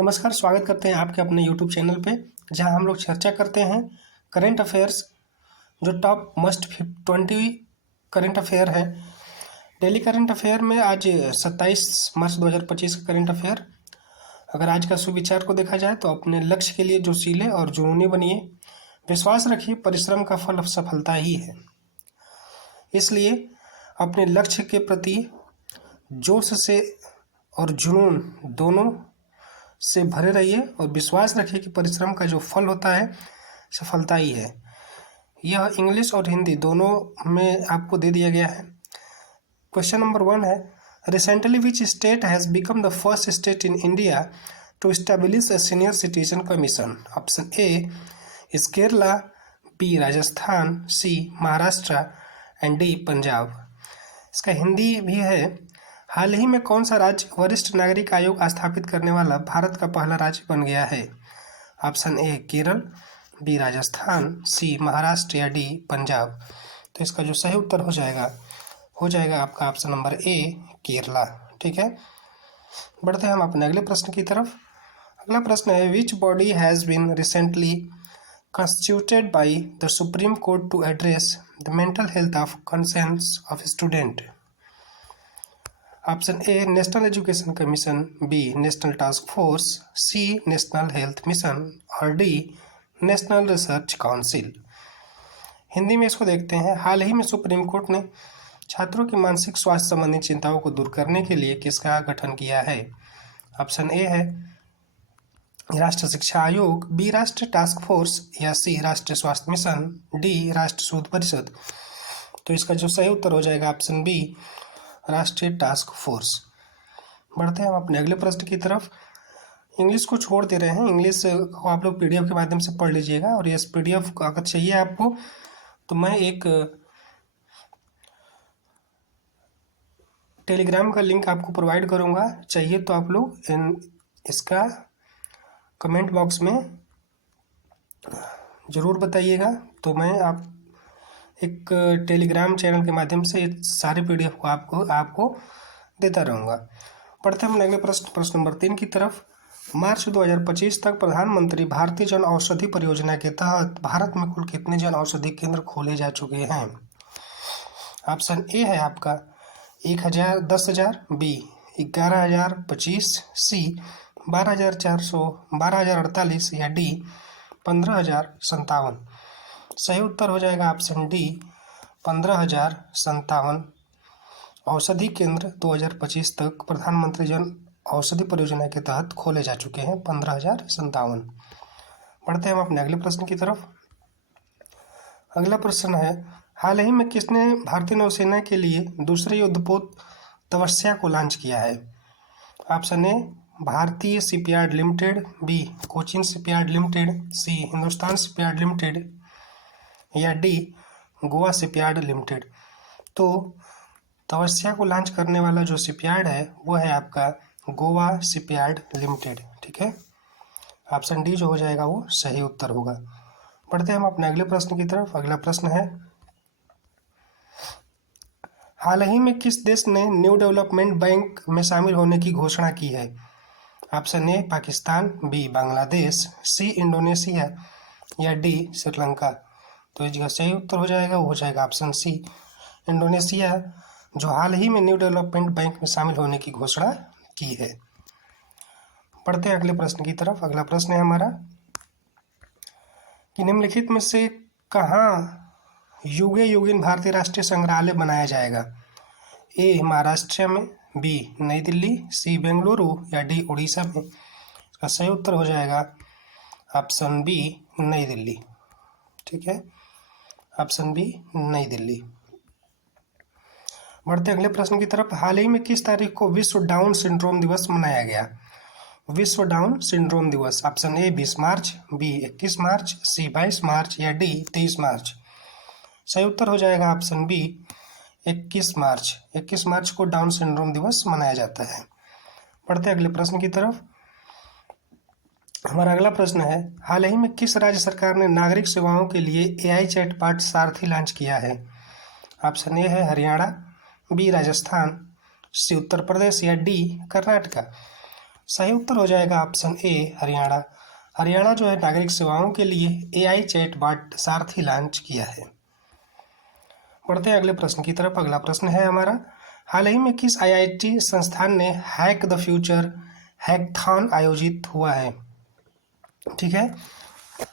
नमस्कार, स्वागत करते हैं आपके अपने यूट्यूब चैनल पे, जहां हम लोग चर्चा करते हैं करंट अफेयर्स। जो टॉप मस्ट 20 करंट अफेयर है। डेली करंट अफेयर में आज 27 मार्च 2025 का करंट अफेयर। अगर आज का सुविचार को देखा जाए तो अपने लक्ष्य के लिए जोशीले और जुनूनी बनिए, विश्वास रखिए, परिश्रम का फल सफलता ही है। इसलिए अपने लक्ष्य के प्रति जोश से और जुनून दोनों से भरे रहिए और विश्वास रखिए कि परिश्रम का जो फल होता है सफलता ही है। यह इंग्लिश और हिंदी दोनों में आपको दे दिया गया है। क्वेश्चन नंबर 1 है, recently which state has become the first state in India to establish a senior citizen commission? Option A is Kerala, B Rajasthan, C Maharashtra and D Punjab. इसका हिंदी भी है, हाल ही में कौन सा राज्य वरिष्ठ नागरिक आयोग स्थापित करने वाला भारत का पहला राज्य बन गया है? Option A Kerala, B Rajasthan, C Maharashtra या डी पंजाब। तो इसका जो सही उत्तर हो जाएगा आपका ऑप्शन नंबर ए केरला। ठीक है, बढ़ते हैं हम अपने अगले प्रश्न की तरफ। अगला प्रश्न है, which body has been recently constituted by the Supreme Court to address the mental health of concerns of student? Option A national education commission, B national task force, C national health mission और D national research council. Hindi में इसको देखते हैं। हाल ही में supreme court ने छात्रों की मानसिक स्वास्थ्य संबंधी चिंताओं को दूर करने के लिए किसका गठन किया है? ऑप्शन ए है राष्ट्रीय शिक्षा आयोग, बी राष्ट्रीय टास्क फोर्स या सी राष्ट्रीय स्वास्थ्य मिशन, डी राष्ट्रीय शोध परिषद। तो इसका जो सही उत्तर हो जाएगा ऑप्शन बी राष्ट्रीय टास्क फोर्स। बढ़ते हैं हम अपने अगले प्रश्न की तरफ। इंग्लिश को छोड़ दे रहे हैं, इंग्लिश को आप लोग पीडीएफ के माध्यम से पढ़ लीजिएगा। और इस पीडीएफ अगर चाहिए आपको तो मैं एक टेलीग्राम का लिंक आपको प्रोवाइड करूंगा, चाहिए तो आप लोग इसका कमेंट बॉक्स में ज़रूर बताइएगा। तो मैं एक टेलीग्राम चैनल के माध्यम से ये सारे पीडीएफ को आपको देता रहूँगा। पढ़ते हैं अगले प्रश्न नंबर 3 की तरफ। मार्च 2025 तक प्रधानमंत्री भारतीय जन औषधि परियोजना के तहत भारत में कुल कितने जन औषधि केंद्र खोले जा चुके हैं? ऑप्शन ए है आपका 1000, 10,000, बी 11,000, 25, सी 12,400, 12,048 या डी 15,057। सही उत्तर हो जाएगा ऑप्शन डी 15,057 औषधि केंद्र 2025 तक प्रधानमंत्री जन औषधि परियोजना के तहत खोले जा चुके हैं, 15,057। बढ़ते हैं हम अपने अगले प्रश्न की तरफ। अगला प्रश्न है, हाल ही में किसने भारतीय नौसेना के लिए दूसरे युद्धपोत तपस्या को लॉन्च किया है? ऑप्शन ए भारतीय shipyard limited, B Cochin shipyard limited, C Hindustan shipyard limited या डी गोवा शिपयार्ड लिमिटेड। तो तपस्या को लॉन्च करने वाला जो शिपयार्ड है वो है आपका गोवा शिपयार्ड लिमिटेड। ठीक है, ऑप्शन डी जो हो जाएगा वो सही उत्तर होगा। बढ़ते हैं हम अपने अगले प्रश्न की तरफ। अगला प्रश्न है, हाल ही में किस देश ने न्यू डेवलपमेंट बैंक में शामिल होने की घोषणा की है? Option A Pakistan, B Bangladesh, C Indonesia या डी श्रीलंका। तो इसका सही उत्तर हो जाएगा ऑप्शन सी इंडोनेशिया, जो हाल ही में न्यू डेवलपमेंट बैंक में शामिल होने की घोषणा की है। पढ़ते हैं अगले प्रश्न की तरफ। अगला प्रश्न है हमारा कि निम्नलिखित में से कहाँ युगे युगिन भारतीय राष्ट्रीय संग्रहालय बनाया जाएगा? ए महाराष्ट्र में, बी नई दिल्ली, सी बेंगलुरु या डी उड़ीसा में। इसका सही उत्तर हो जाएगा ऑप्शन बी नई दिल्ली। ठीक है, ऑप्शन बी नई दिल्ली। बढ़ते अगले प्रश्न की तरफ। हाल ही में किस तारीख को विश्व डाउन सिंड्रोम दिवस मनाया गया? विश्व डाउन सिंड्रोम दिवस। ऑप्शन ए 20 मार्च, बी 21 मार्च, सी 22 मार्च या डी 23 मार्च। सही उत्तर हो जाएगा ऑप्शन बी 21 मार्च। 21 मार्च को डाउन सिंड्रोम दिवस मनाया जाता है। बढ़ते अगले प्रश्न की तरफ। हमारा अगला प्रश्न है, हाल ही में किस राज्य सरकार ने नागरिक सेवाओं के लिए एआई चैटबॉट सारथी लॉन्च किया है? ऑप्शन ए है हरियाणा, बी राजस्थान, सी उत्तर प्रदेश या डी कर्नाटका। सही उत्तर हो जाएगा ऑप्शन ए हरियाणा। हरियाणा जो है नागरिक सेवाओं के लिए एआई चैटबॉट सारथी लॉन्च किया है। बढ़ते हैं अगले प्रश्न की तरफ। अगला प्रश्न है हमारा, हाल ही में किस आईआईटी संस्थान ने हैक द फ्यूचर हैकथॉन आयोजित हुआ है? ठीक है,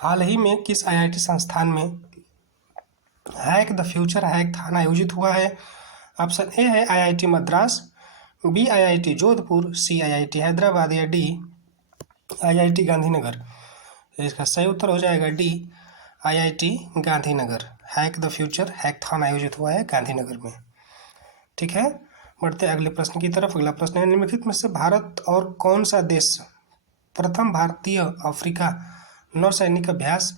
हाल ही में किस आईआईटी संस्थान में हैक द फ्यूचर हैकथॉन आयोजित हुआ है? ऑप्शन ए है IIT Madras, B IIT Jodhpur, C IIT Hyderabad या डी आईआईटी गांधीनगर। इसका सही उत्तर हो जाएगा D IIT Gandhinagar. Hack the future hackathon आयोजित हुआ है गांधीनगर में। ठीक है, बढ़ते अगले प्रश्न की तरफ। अगला प्रश्न है, निम्नलिखित में से भारत और कौन सा देश प्रथम भारतीय अफ्रीका नौसैनिक अभ्यास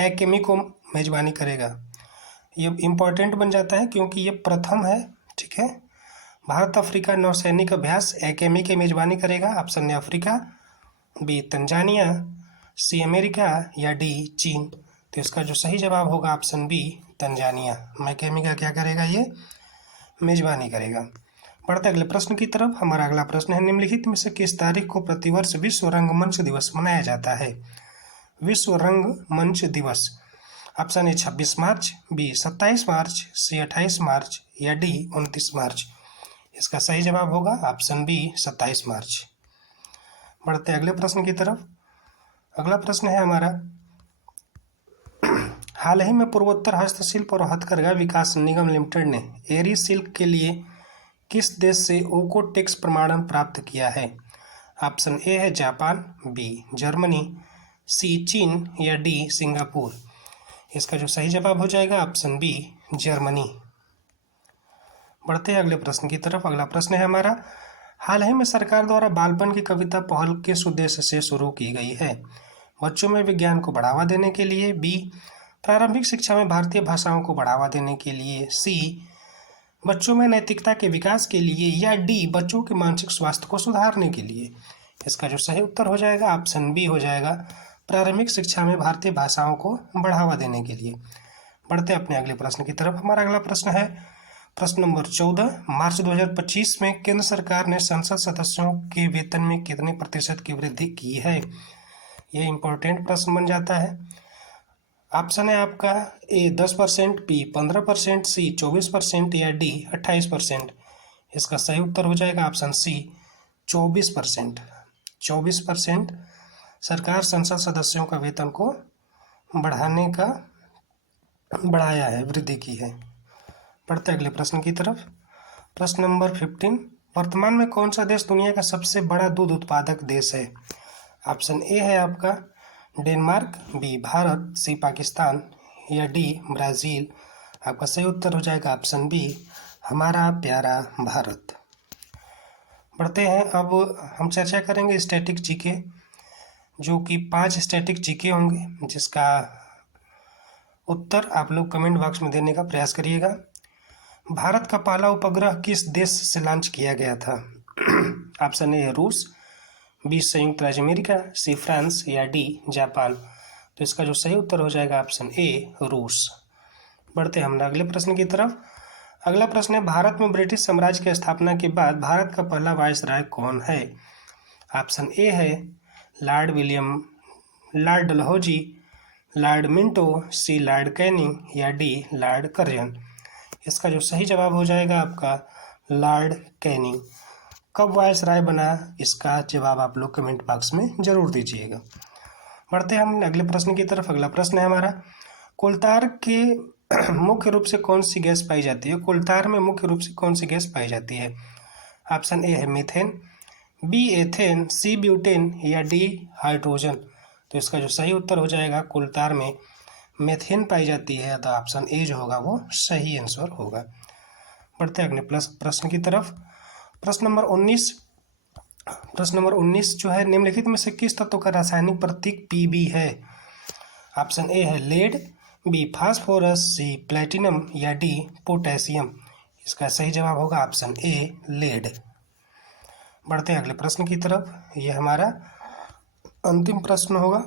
एकेमी को मेजबानी करेगा? ये इम्पोर्टेंट बन जाता है क्योंकि ये प्रथम है। ठीक है, भारत अफ्रीका नौसैनिक अभ्यास एकेमी की मेजबानी करेगा। Option A Africa, B Tanzania, C America या डी चीन। तो इसका जो सही जवाब होगा ऑप्शन बी तंजानिया। एकेमी का क्या करेगा? ये मेजबानी करेगा। बढ़ते अगले प्रश्न की तरफ। हमारा अगला प्रश्न है, निम्नलिखित में से किस तारीख को प्रतिवर्ष विश्व रंगमंच दिवस मनाया जाता है? विश्व रंगमंच दिवस। ऑप्शन ए 26 मार्च, बी 27 मार्च, सी 28 मार्च या डी 29 मार्च। इसका सही जवाब होगा ऑप्शन बी 27 मार्च। बढ़ते अगले प्रश्न की तरफ। अगला प्रश्न है हमारा, हाल ही में पूर्वोत्तर हस्तशिल्प और हथकरघा विकास निगम लिमिटेड ने एरी सिल्क के लिए किस देश से ओकोटेक्स प्रमाणन प्राप्त किया है? ऑप्शन ए है जापान, बी जर्मनी, सी चीन या डी सिंगापुर। इसका जो सही जवाब हो जाएगा ऑप्शन बी जर्मनी। बढ़ते हैं अगले प्रश्न की तरफ। अगला प्रश्न है हमारा, हाल ही में सरकार द्वारा बालपन की कविता पहल किस उद्देश्य से शुरू की गई है? बच्चों में विज्ञान को बढ़ावा देने के लिए, बी प्रारंभिक शिक्षा में भारतीय भाषाओं को बढ़ावा देने के लिए, सी बच्चों में नैतिकता के विकास के लिए या डी बच्चों के मानसिक स्वास्थ्य को सुधारने के लिए। इसका जो सही उत्तर हो जाएगा ऑप्शन बी हो जाएगा, प्रारंभिक शिक्षा में भारतीय भाषाओं को बढ़ावा देने के लिए। बढ़ते अपने अगले प्रश्न की तरफ। हमारा अगला प्रश्न है प्रश्न नंबर 14, मार्च 2025 में केंद्र सरकार ने संसद सदस्यों के वेतन में कितने प्रतिशत की वृद्धि की है? ये इंपॉर्टेंट प्रश्न बन जाता है। ऑप्शन है आपका ए 10%, बी 15%, सी 24% या डी 28%। इसका सही उत्तर हो जाएगा ऑप्शन सी 24%। 24% सरकार संसद सदस्यों का वेतन को बढ़ाया है, वृद्धि की है। बढ़ते अगले प्रश्न की तरफ। प्रश्न नंबर 15, वर्तमान में कौन सा देश दुनिया का सबसे बड़ा दूध उत्पादक देश है? ऑप्शन ए है आपका डेनमार्क, बी भारत, सी पाकिस्तान या डी ब्राज़ील। आपका सही उत्तर हो जाएगा ऑप्शन बी हमारा प्यारा भारत। बढ़ते हैं, अब हम चर्चा करेंगे स्टैटिक जीके, जो कि 5 स्टैटिक जीके होंगे, जिसका उत्तर आप लोग कमेंट बॉक्स में देने का प्रयास करिएगा। भारत का पहला उपग्रह किस देश से लॉन्च किया गया था? ऑप्शन ए रूस, बी संयुक्त राज्य अमेरिका, सी फ्रांस या डी जापान। तो इसका जो सही उत्तर हो जाएगा ऑप्शन ए रूस। बढ़ते हैं हम अगले प्रश्न की तरफ। अगला प्रश्न है, भारत में ब्रिटिश साम्राज्य की स्थापना के बाद भारत का पहला वायसराय कौन है? ऑप्शन ए है लॉर्ड डलहौजी, लॉर्ड मिंटो, सी लॉर्ड कैनिंग या डी लॉर्ड कर्जन। इसका जो सही जवाब हो जाएगा आपका लॉर्ड कैनिंग। कब वायसराय बना, इसका जवाब आप लोग कमेंट बॉक्स में जरूर दीजिएगा। बढ़ते हैं हम अगले प्रश्न की तरफ। अगला प्रश्न है हमारा, कोलतार के मुख्य रूप से कौन सी गैस पाई जाती है? कोलतार में मुख्य रूप से कौन सी गैस पाई जाती है? ऑप्शन ए है methane, B ethane, C butane या डी हाइड्रोजन। तो इसका जो सही उत्तर हो जाएगा, कोलतार में मेथेन पाई जाती है, तो ऑप्शन ए जो होगा वो सही आंसर होगा। बढ़ते हैं अगले प्रश्न की तरफ। प्रश्न नंबर 19 जो है, निम्नलिखित में से किस तत्व का रासायनिक प्रतीक Pb है? ऑप्शन ए है लेड, बी फास्फोरस, सी प्लेटिनम या डी पोटेशियम। इसका सही जवाब होगा ऑप्शन ए लेड। बढ़ते हैं अगले प्रश्न की तरफ। ये हमारा अंतिम प्रश्न होगा।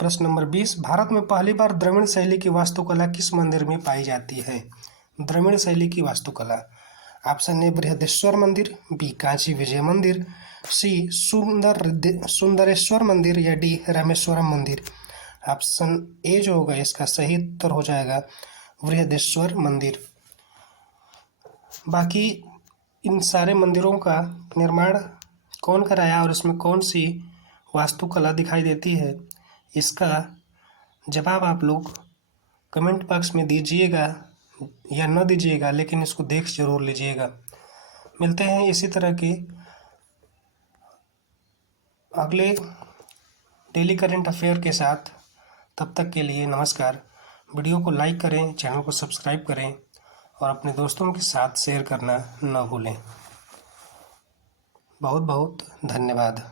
प्रश्न नंबर 20, भारत में पहली बार द्रविड़ शैली की वास्तुकला किस मंदिर में पाई जाती है? द्रविड़ शैली की वास्तुकला। ऑप्शन ए बृहदेश्वर मंदिर, बी कांची विजय मंदिर, सी सुंदरेश्वर मंदिर या डी रामेश्वरम मंदिर। ऑप्शन ए जो होगा इसका सही उत्तर हो जाएगा बृहदेश्वर मंदिर। बाकी इन सारे मंदिरों का निर्माण कौन कराया और इसमें कौन सी वास्तुकला दिखाई देती है, इसका जवाब आप लोग कमेंट बॉक्स में दीजिएगा या न दीजिएगा, लेकिन इसको देख जरूर लीजिएगा। मिलते हैं इसी तरह के अगले डेली करंट अफेयर के साथ। तब तक के लिए नमस्कार। वीडियो को लाइक करें, चैनल को सब्सक्राइब करें और अपने दोस्तों के साथ शेयर करना न भूलें। बहुत बहुत धन्यवाद।